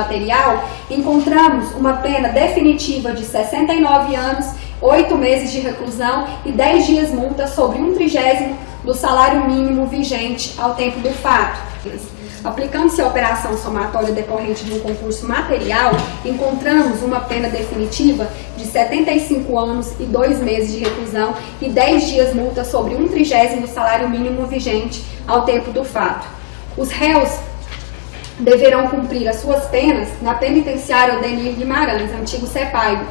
material, encontramos uma pena definitiva de 69 anos, 8 meses de reclusão e 10 dias multa sobre 1/30 do salário mínimo vigente ao tempo do fato. Aplicando-se a operação somatória decorrente de um concurso material, encontramos uma pena definitiva de 75 anos e 2 meses de reclusão e 10 dias multa sobre 1/30 do salário mínimo vigente ao tempo do fato. Os réus deverão cumprir as suas penas na penitenciária Odenir Guimarães, antigo CEPAIG.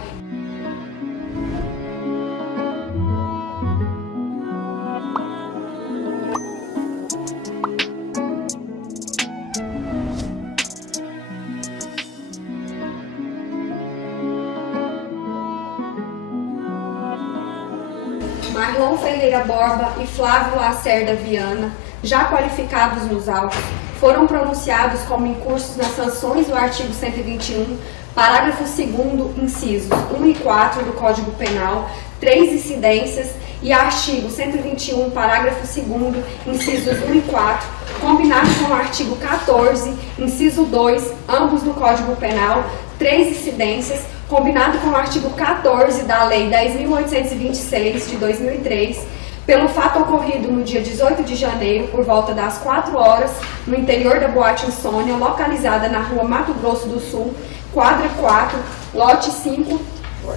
Marlon Ferreira Borba e Flávio Lacerda Viana, já qualificados nos autos, foram pronunciados como incursos nas sanções do artigo 121, parágrafo 2º, incisos 1 e 4 do Código Penal, 3 incidências, e artigo 121, parágrafo 2º, incisos 1 e 4, combinado com o artigo 14, inciso 2, ambos do Código Penal, 3 incidências, combinado com o artigo 14 da Lei 10.826, de 2003, pelo fato ocorrido no dia 18 de janeiro, por volta das 4 horas, no interior da Boate Insônia, localizada na rua Mato Grosso do Sul, quadra 4, lote 5,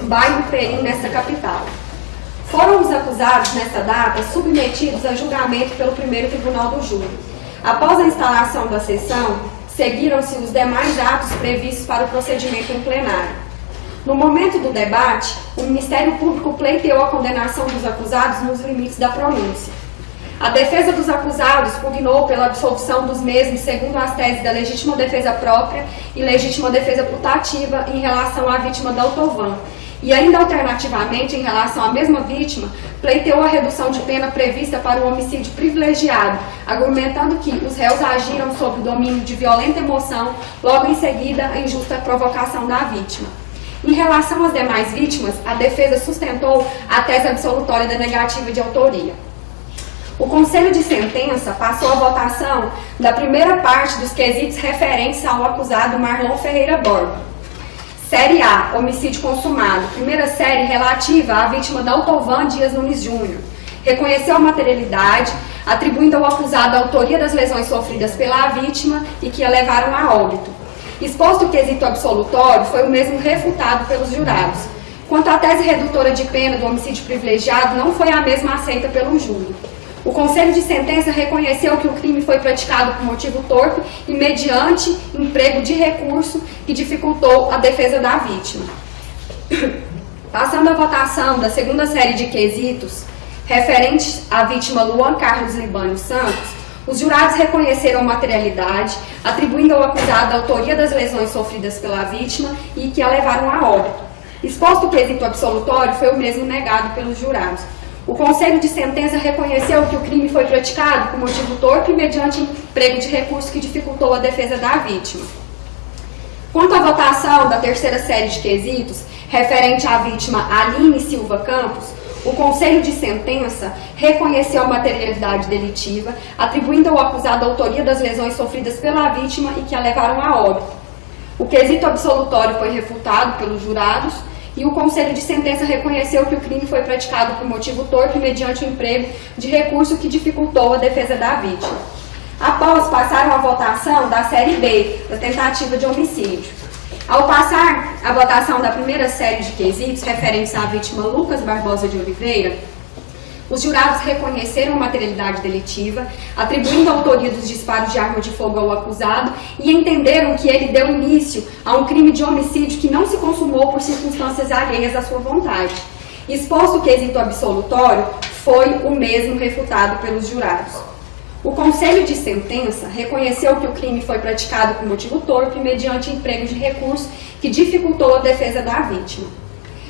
bairro Perim, nesta capital. Foram os acusados, nesta data, submetidos a julgamento pelo primeiro Tribunal do Júri. Após a instalação da sessão, seguiram-se os demais atos previstos para o procedimento em plenário. No momento do debate, o Ministério Público pleiteou a condenação dos acusados nos limites da pronúncia. A defesa dos acusados pugnou pela absolvição dos mesmos segundo as teses da legítima defesa própria e legítima defesa putativa em relação à vítima da Autovan, e ainda alternativamente em relação à mesma vítima, pleiteou a redução de pena prevista para o homicídio privilegiado, argumentando que os réus agiram sob o domínio de violenta emoção, logo em seguida a injusta provocação da vítima. Em relação às demais vítimas, a defesa sustentou a tese absolutória da negativa de autoria. O Conselho de Sentença passou à votação da primeira parte dos quesitos referentes ao acusado Marlon Ferreira Borba. Série A, homicídio consumado. Primeira série relativa à vítima da Autovan Dias Nunes Júnior. Reconheceu a materialidade, atribuindo ao acusado a autoria das lesões sofridas pela vítima e que a levaram a óbito. Exposto o quesito absolutório, foi o mesmo refutado pelos jurados. Quanto à tese redutora de pena do homicídio privilegiado, não foi a mesma aceita pelo júri. O Conselho de Sentença reconheceu que o crime foi praticado por motivo torpe e mediante emprego de recurso que dificultou a defesa da vítima. Passando à votação da segunda série de quesitos, referentes à vítima Luan Carlos Libânio Santos, os jurados reconheceram a materialidade, atribuindo ao acusado a autoria das lesões sofridas pela vítima e que a levaram a óbito. Exposto o quesito absolutório, foi o mesmo negado pelos jurados. O Conselho de Sentença reconheceu que o crime foi praticado por motivo torpe mediante emprego de recurso que dificultou a defesa da vítima. Quanto à votação da terceira série de quesitos, referente à vítima Aline Silva Campos, o Conselho de Sentença reconheceu a materialidade delitiva, atribuindo ao acusado a autoria das lesões sofridas pela vítima e que a levaram a óbito. O quesito absolutório foi refutado pelos jurados e o Conselho de Sentença reconheceu que o crime foi praticado por motivo torpe mediante o emprego de recurso que dificultou a defesa da vítima. Após, passaram à votação da série B, da tentativa de homicídio. Ao passar a votação da primeira série de quesitos referentes à vítima Lucas Barbosa de Oliveira, os jurados reconheceram a materialidade delitiva, atribuindo a autoria dos disparos de arma de fogo ao acusado e entenderam que ele deu início a um crime de homicídio que não se consumou por circunstâncias alheias à sua vontade. Exposto o quesito absolutório, foi o mesmo refutado pelos jurados. O Conselho de Sentença reconheceu que o crime foi praticado por motivo torpe mediante emprego de recurso que dificultou a defesa da vítima.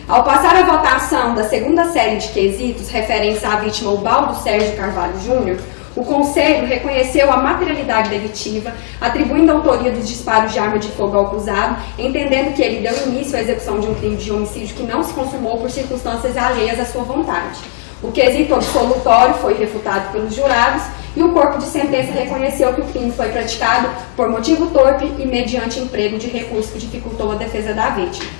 Ao passar a votação da segunda série de quesitos referentes à vítima Ubaldo Sérgio Carvalho Júnior, o Conselho reconheceu a materialidade delitiva, atribuindo a autoria dos disparos de arma de fogo ao acusado, entendendo que ele deu início à execução de um crime de homicídio que não se consumou por circunstâncias alheias à sua vontade. O quesito absolutório foi refutado pelos jurados e o corpo de sentença reconheceu que o crime foi praticado por motivo torpe e mediante emprego de recurso que dificultou a defesa da vítima.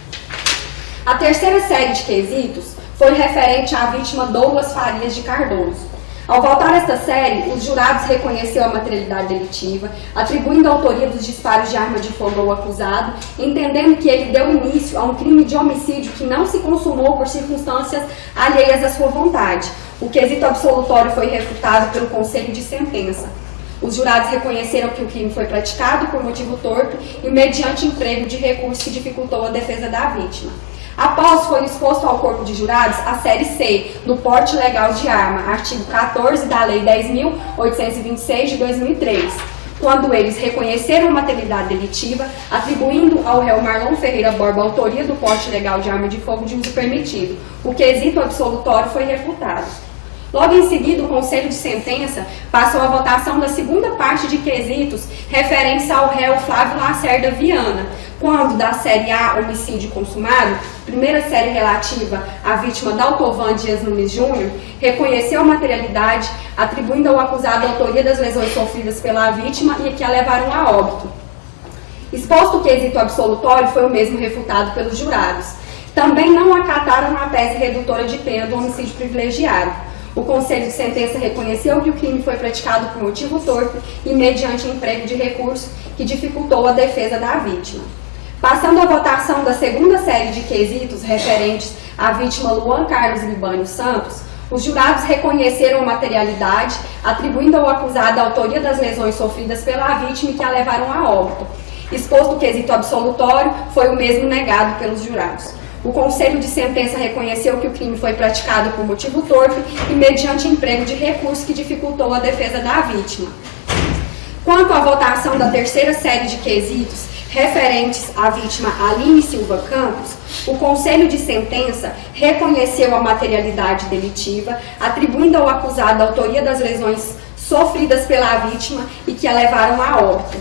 A terceira série de quesitos foi referente à vítima Douglas Farias de Cardoso. Ao voltar esta série, os jurados reconheceram a materialidade delitiva, atribuindo a autoria dos disparos de arma de fogo ao acusado, entendendo que ele deu início a um crime de homicídio que não se consumou por circunstâncias alheias à sua vontade. O quesito absolutório foi refutado pelo conselho de sentença. Os jurados reconheceram que o crime foi praticado por motivo torpe e mediante emprego de recurso que dificultou a defesa da vítima. Após foi exposto ao corpo de jurados a série C do porte legal de arma, artigo 14 da Lei 10.826 de 2003, quando eles reconheceram a materialidade delitiva, atribuindo ao réu Marlon Ferreira Borba a autoria do porte legal de arma de fogo de uso permitido. O quesito absolutório foi refutado. Logo em seguida, o Conselho de Sentença passou à votação da segunda parte de quesitos referentes ao réu Flávio Lacerda Viana, quando da série A, homicídio consumado, primeira série relativa à vítima Daltovan Dias Nunes Júnior, reconheceu a materialidade, atribuindo ao acusado a autoria das lesões sofridas pela vítima e que a levaram a óbito. Exposto o quesito absolutório, foi o mesmo refutado pelos jurados. Também não acataram a tese redutora de pena do homicídio privilegiado. O Conselho de Sentença reconheceu que o crime foi praticado por motivo torpe e mediante emprego de recurso que dificultou a defesa da vítima. Passando à votação da segunda série de quesitos referentes à vítima Luan Carlos Libânio Santos, os jurados reconheceram a materialidade, atribuindo ao acusado a autoria das lesões sofridas pela vítima e que a levaram a óbito. Exposto o quesito absolutório, foi o mesmo negado pelos jurados. O Conselho de Sentença reconheceu que o crime foi praticado por motivo torpe e mediante emprego de recurso que dificultou a defesa da vítima. Quanto à votação da terceira série de quesitos referentes à vítima Aline Silva Campos, o Conselho de Sentença reconheceu a materialidade delitiva, atribuindo ao acusado a autoria das lesões sofridas pela vítima e que a levaram a óbito.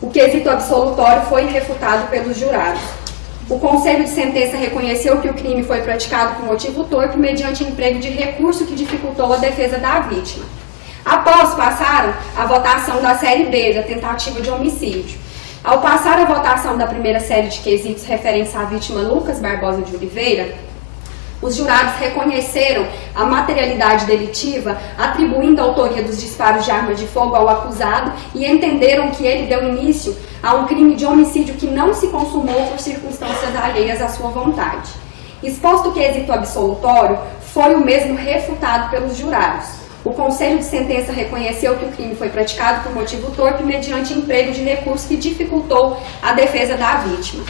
O quesito absolutório foi refutado pelos jurados. O Conselho de Sentença reconheceu que o crime foi praticado por motivo torpe mediante emprego de recurso que dificultou a defesa da vítima. Após passaram a votação da série B, da tentativa de homicídio. Ao passar a votação da primeira série de quesitos referentes à vítima Lucas Barbosa de Oliveira, os jurados reconheceram a materialidade delitiva, atribuindo a autoria dos disparos de arma de fogo ao acusado e entenderam que ele deu início a um crime de homicídio que não se consumou por circunstâncias alheias à sua vontade. Exposto o quesito absolutório, foi o mesmo refutado pelos jurados. O Conselho de Sentença reconheceu que o crime foi praticado por motivo torpe mediante emprego de recurso que dificultou a defesa da vítima.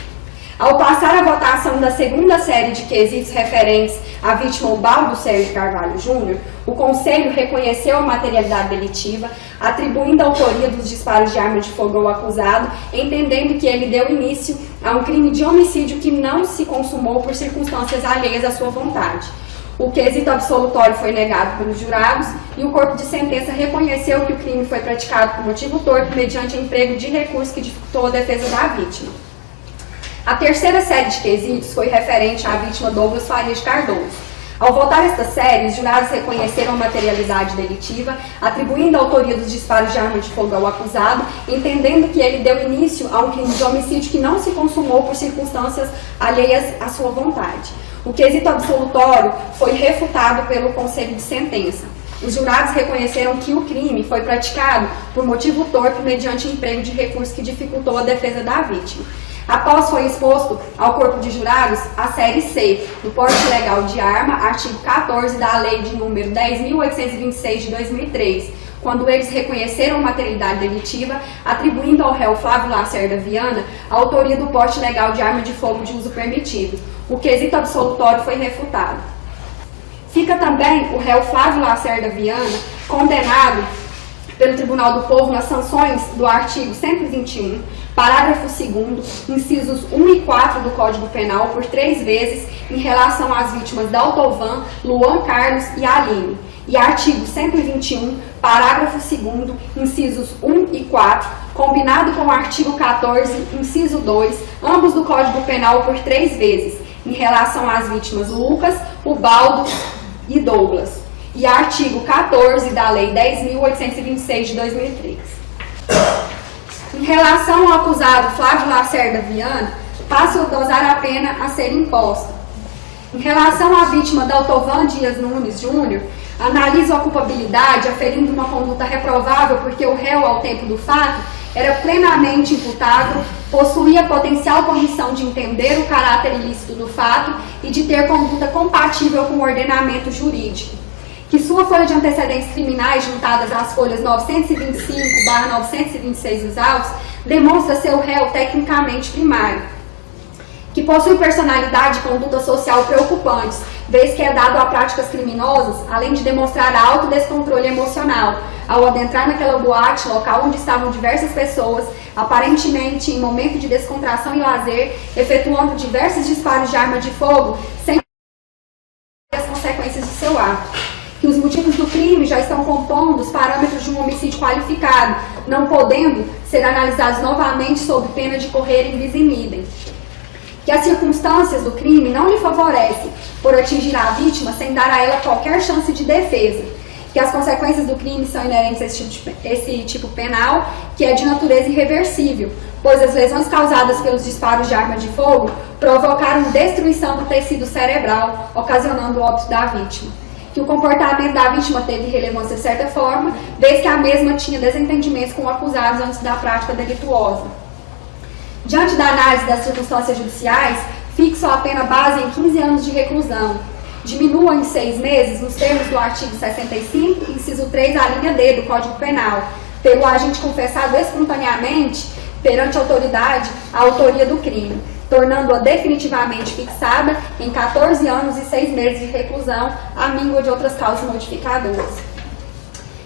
Ao passar a votação da segunda série de quesitos referentes à vítima Ubaldo Sérgio Carvalho Júnior, o Conselho reconheceu a materialidade delitiva, atribuindo a autoria dos disparos de arma de fogo ao acusado, entendendo que ele deu início a um crime de homicídio que não se consumou por circunstâncias alheias à sua vontade. O quesito absolutório foi negado pelos jurados e o corpo de sentença reconheceu que o crime foi praticado por motivo torpe mediante emprego de recurso que dificultou a defesa da vítima. A terceira série de quesitos foi referente à vítima Douglas Farias de Cardoso. Ao votar esta série, os jurados reconheceram a materialidade delitiva, atribuindo a autoria dos disparos de arma de fogo ao acusado, entendendo que ele deu início a um crime de homicídio que não se consumou por circunstâncias alheias à sua vontade. O quesito absolutório foi refutado pelo Conselho de Sentença. Os jurados reconheceram que o crime foi praticado por motivo torpe mediante emprego de recurso que dificultou a defesa da vítima. Após foi exposto ao corpo de jurados a série C do porte legal de arma, artigo 14 da Lei de número 10.826 de 2003, quando eles reconheceram a materialidade delitiva, atribuindo ao réu Flávio Lacerda Viana a autoria do porte legal de arma de fogo de uso permitido. O quesito absolutório foi refutado. Fica também o réu Flávio Lacerda Viana condenado pelo Tribunal do Povo nas sanções do artigo 121, parágrafo 2º, incisos 1 e 4 do Código Penal por 3 vezes em relação às vítimas Daltovan, Luan Carlos e Aline. E artigo 121, parágrafo 2º, incisos 1 e 4, combinado com o artigo 14, inciso 2, ambos do Código Penal por 3 vezes, em relação às vítimas Lucas, Ubaldo e Douglas. e artigo 14 da Lei 10.826 de 2003. Em relação ao acusado Flávio Lacerda Viana, passa a dosar a pena a ser imposta. Em relação à vítima Daltovan Dias Nunes Júnior, analisa a culpabilidade aferindo uma conduta reprovável porque o réu, ao tempo do fato, era plenamente imputável, possuía potencial condição de entender o caráter ilícito do fato e de ter conduta compatível com o ordenamento jurídico. Que sua folha de antecedentes criminais, juntadas às folhas 925/926 dos autos, demonstra ser o réu tecnicamente primário. Que possui personalidade e conduta social preocupantes, vez que é dado a práticas criminosas, além de demonstrar alto descontrole emocional, ao adentrar naquela boate, local onde estavam diversas pessoas, aparentemente em momento de descontração e lazer, efetuando diversos disparos de arma de fogo, sem as consequências de seu ato. Que os motivos do crime já estão compondo os parâmetros de um homicídio qualificado, não podendo ser analisados novamente sob pena de correrem bis in idem. Que as circunstâncias do crime não lhe favorecem por atingir a vítima sem dar a ela qualquer chance de defesa. Que as consequências do crime são inerentes a esse tipo penal, que é de natureza irreversível, pois as lesões causadas pelos disparos de arma de fogo provocaram destruição do tecido cerebral, ocasionando o óbito da vítima. Que o comportamento da vítima teve relevância de certa forma, vez que a mesma tinha desentendimentos com acusados antes da prática delituosa. Diante da análise das circunstâncias judiciais, fixo a pena base em 15 anos de reclusão. Diminua em 6 meses, nos termos do artigo 65, inciso 3, a linha D do Código Penal, pelo agente confessado espontaneamente perante a autoridade a autoria do crime, tornando-a definitivamente fixada em 14 anos e 6 meses de reclusão, à míngua de outras causas modificadoras.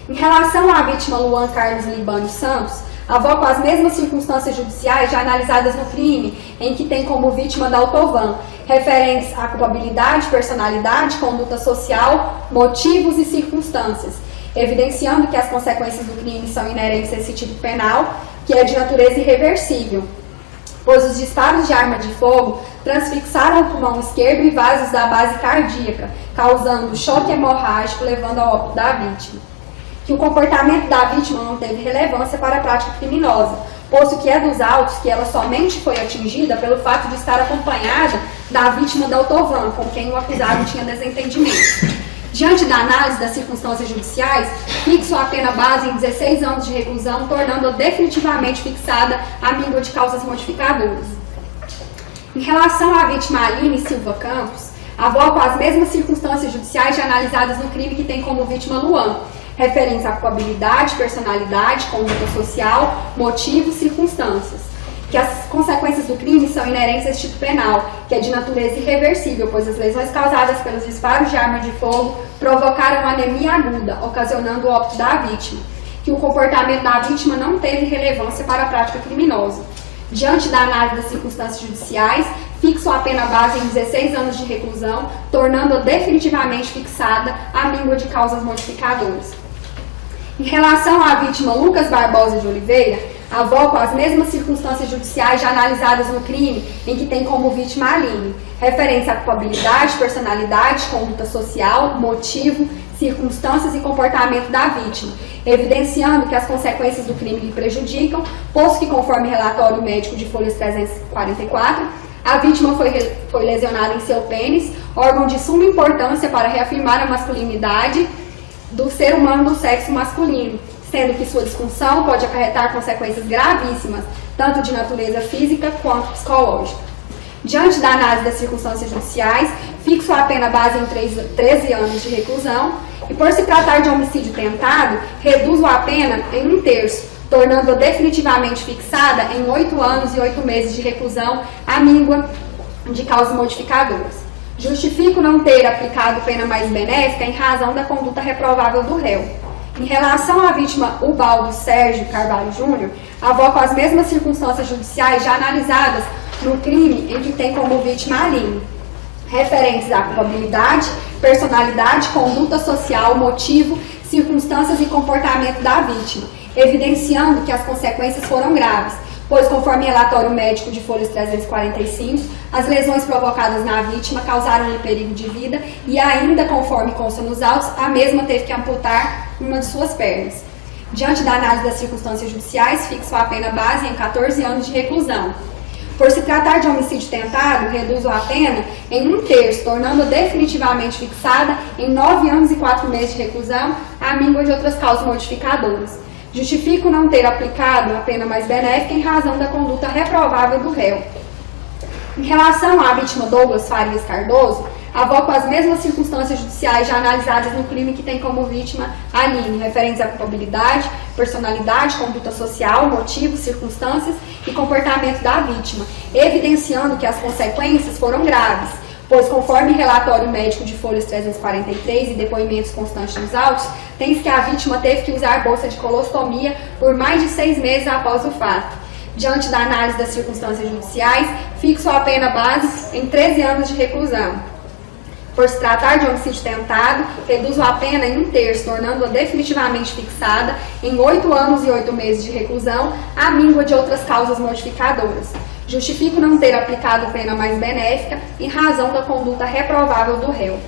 Em relação à vítima Luan Carlos Libânio Santos, avoco as mesmas circunstâncias judiciais já analisadas no crime, em que tem como vítima Daltovan, referentes à culpabilidade, personalidade, conduta social, motivos e circunstâncias, evidenciando que as consequências do crime são inerentes a esse tipo penal, que é de natureza irreversível, pois os disparos de arma de fogo transfixaram o pulmão esquerdo e vasos da base cardíaca, causando choque hemorrágico, levando ao óbito da vítima. Que o comportamento da vítima não teve relevância para a prática criminosa, posto que é dos autos que ela somente foi atingida pelo fato de estar acompanhada da vítima Daltovan, com quem o acusado tinha desentendimento. Diante da análise das circunstâncias judiciais, fixo a pena base em 16 anos de reclusão, tornando-a definitivamente fixada à míngua de causas modificadoras. Em relação à vítima Aline Silva Campos, avoco as mesmas circunstâncias judiciais já analisadas no crime que tem como vítima Luan, referentes à culpabilidade, personalidade, conduta social, motivos, circunstâncias. Que as consequências do crime são inerentes a esse tipo penal, que é de natureza irreversível, pois as lesões causadas pelos disparos de arma de fogo provocaram anemia aguda, ocasionando o óbito da vítima. Que o comportamento da vítima não teve relevância para a prática criminosa. Diante da análise das circunstâncias judiciais, fixo a pena base em 16 anos de reclusão, tornando-a definitivamente fixada à míngua de causas modificadoras. Em relação à vítima Lucas Barbosa de Oliveira, avoco as mesmas circunstâncias judiciais já analisadas no crime, em que tem como vítima Aline, referentes à culpabilidade, personalidade, conduta social, motivo, circunstâncias e comportamento da vítima, evidenciando que as consequências do crime lhe prejudicam, posto que, conforme relatório médico de folhas 344, a vítima foi lesionada em seu pênis, órgão de suma importância para reafirmar a masculinidade do ser humano do sexo masculino, sendo que sua disfunção pode acarretar consequências gravíssimas, tanto de natureza física quanto psicológica. Diante da análise das circunstâncias judiciais, fixo a pena base em 13 anos de reclusão e, por se tratar de homicídio tentado, reduzo a pena em 1/3, tornando-a definitivamente fixada em 8 anos e 8 meses de reclusão à míngua de causas modificadoras. Justifico não ter aplicado pena mais benéfica em razão da conduta reprovável do réu. Em relação à vítima Ubaldo Sérgio Carvalho Júnior, avoco as mesmas circunstâncias judiciais já analisadas no crime em que tem como vítima Aline, referentes à culpabilidade, personalidade, conduta social, motivo, circunstâncias e comportamento da vítima, evidenciando que as consequências foram graves, pois, conforme relatório médico de folhas 345, as lesões provocadas na vítima causaram-lhe perigo de vida e ainda, conforme consta nos autos, a mesma teve que amputar uma de suas pernas. Diante da análise das circunstâncias judiciais, fixo a pena base em 14 anos de reclusão. Por se tratar de homicídio tentado, reduzo a pena em 1/3, tornando-a definitivamente fixada em 9 anos e 4 meses de reclusão, à míngua de outras causas modificadoras. Justifico não ter aplicado a pena mais benéfica em razão da conduta reprovável do réu. Em relação à vítima Douglas Farias Cardoso, avoco as mesmas circunstâncias judiciais já analisadas no crime que tem como vítima Aline, referentes à culpabilidade, personalidade, conduta social, motivos, circunstâncias e comportamento da vítima, evidenciando que as consequências foram graves, pois, conforme relatório médico de folhas 343 e depoimentos constantes nos autos, tem-se que a vítima teve que usar bolsa de colostomia por mais de 6 meses após o fato. Diante da análise das circunstâncias judiciais, fixo a pena base em 13 anos de reclusão. Por se tratar de homicídio tentado, reduzo a pena em 1/3, tornando-a definitivamente fixada em 8 anos e 8 meses de reclusão, à míngua de outras causas modificadoras. Justifico não ter aplicado pena mais benéfica em razão da conduta reprovável do réu.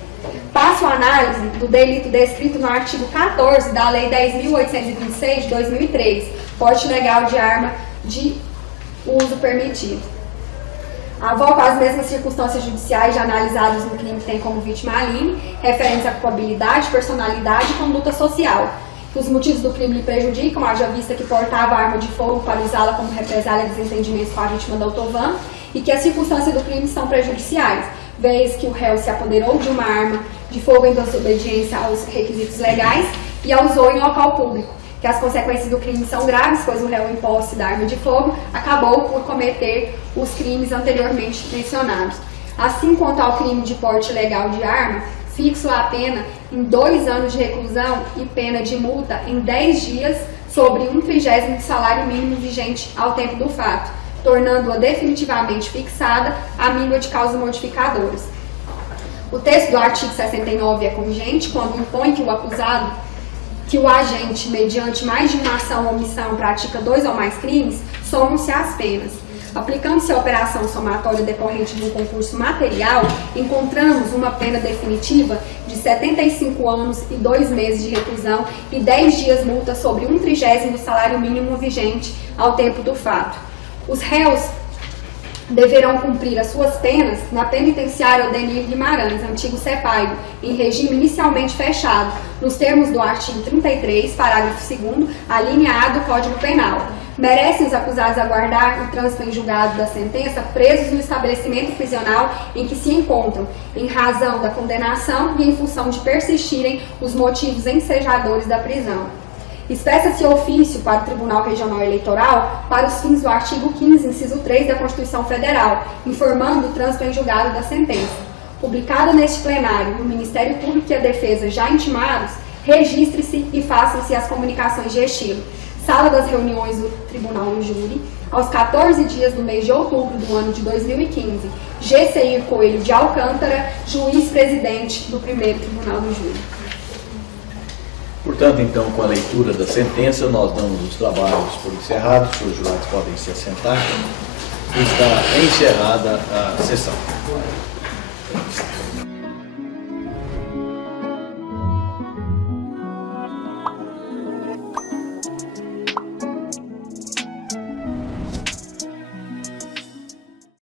Passo a análise do delito descrito no artigo 14 da Lei 10.826 de 2003, porte legal de arma de uso permitido. Avoco as mesmas circunstâncias judiciais já analisadas no crime que tem como vítima Aline, referentes à culpabilidade, personalidade e conduta social. Que os motivos do crime lhe prejudicam, haja vista que portava arma de fogo para usá-la como represália a desentendimentos com a vítima da Autovan, e que as circunstâncias do crime são prejudiciais, vez que o réu se apoderou de uma arma de fogo em desobediência aos requisitos legais e a usou em local público, que as consequências do crime são graves, pois o réu, em posse da arma de fogo, acabou por cometer os crimes anteriormente mencionados. Assim quanto ao crime de porte ilegal de arma, fixo a pena em 2 anos de reclusão e pena de multa em 10 dias sobre 1/30 do salário mínimo vigente ao tempo do fato, tornando-a definitivamente fixada à míngua de causas modificadoras. O texto do artigo 69 é cogente quando impõe que o acusado, que o agente, mediante mais de uma ação ou omissão, pratica 2 ou mais crimes, somam-se as penas. Aplicando-se a operação somatória decorrente de um concurso material, encontramos uma pena definitiva de 75 anos e 2 meses de reclusão e 10 dias multa sobre 1/30 do salário mínimo vigente ao tempo do fato. Os réus deverão cumprir as suas penas na penitenciária Odenir Guimarães, antigo CEPAIGO, em regime inicialmente fechado, nos termos do artigo 33, parágrafo 2º, a linha A do Código Penal. Merecem os acusados aguardar o trânsito em julgado da sentença presos no estabelecimento prisional em que se encontram, em razão da condenação e em função de persistirem os motivos ensejadores da prisão. Expressa-se ofício para o Tribunal Regional Eleitoral para os fins do artigo 15, inciso 3 da Constituição Federal, informando o trânsito em julgado da sentença. Publicado neste plenário, o Ministério Público e a Defesa já intimados, registre-se e façam-se as comunicações de estilo. Sala das reuniões do Tribunal no Júri, aos 14 dias do mês de outubro do ano de 2015. G. Coelho de Alcântara, juiz-presidente do primeiro Tribunal do Júri. Portanto, então, com a leitura da sentença, nós damos os trabalhos por encerrados, os jurados podem se assentar. Está encerrada a sessão.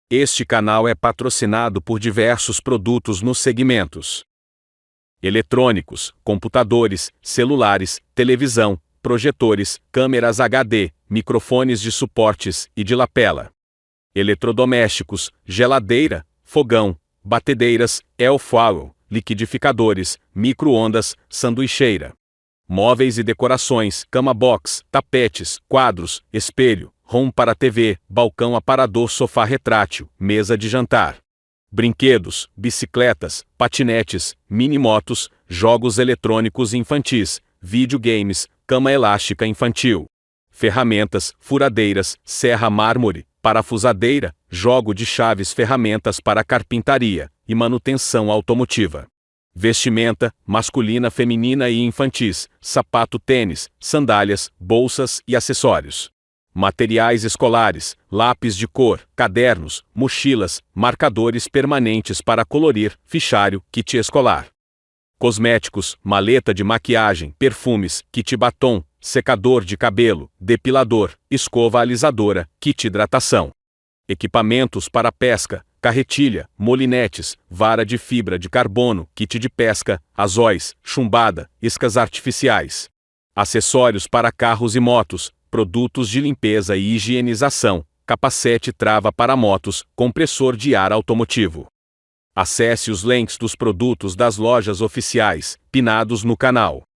Este canal é patrocinado por diversos produtos nos segmentos eletrônicos, computadores, celulares, televisão, projetores, câmeras HD, microfones de suportes e de lapela, eletrodomésticos, geladeira, fogão, batedeiras, air fryer, liquidificadores, micro-ondas, sanduicheira, móveis e decorações, cama box, tapetes, quadros, espelho, home para TV, balcão aparador, sofá retrátil, mesa de jantar, brinquedos, bicicletas, patinetes, minimotos, jogos eletrônicos infantis, videogames, cama elástica infantil, ferramentas, furadeiras, serra mármore, parafusadeira, jogo de chaves, ferramentas para carpintaria e manutenção automotiva, vestimenta, masculina, feminina e infantis, sapato, tênis, sandálias, bolsas e acessórios, materiais escolares, lápis de cor, cadernos, mochilas, marcadores permanentes para colorir, fichário, kit escolar. Cosméticos, maleta de maquiagem, perfumes, kit batom, secador de cabelo, depilador, escova alisadora, kit hidratação. Equipamentos para pesca, carretilha, molinetes, vara de fibra de carbono, kit de pesca, anzóis, chumbada, iscas artificiais. Acessórios para carros e motos, produtos de limpeza e higienização, capacete trava para motos, compressor de ar automotivo. Acesse os links dos produtos das lojas oficiais, pinados no canal.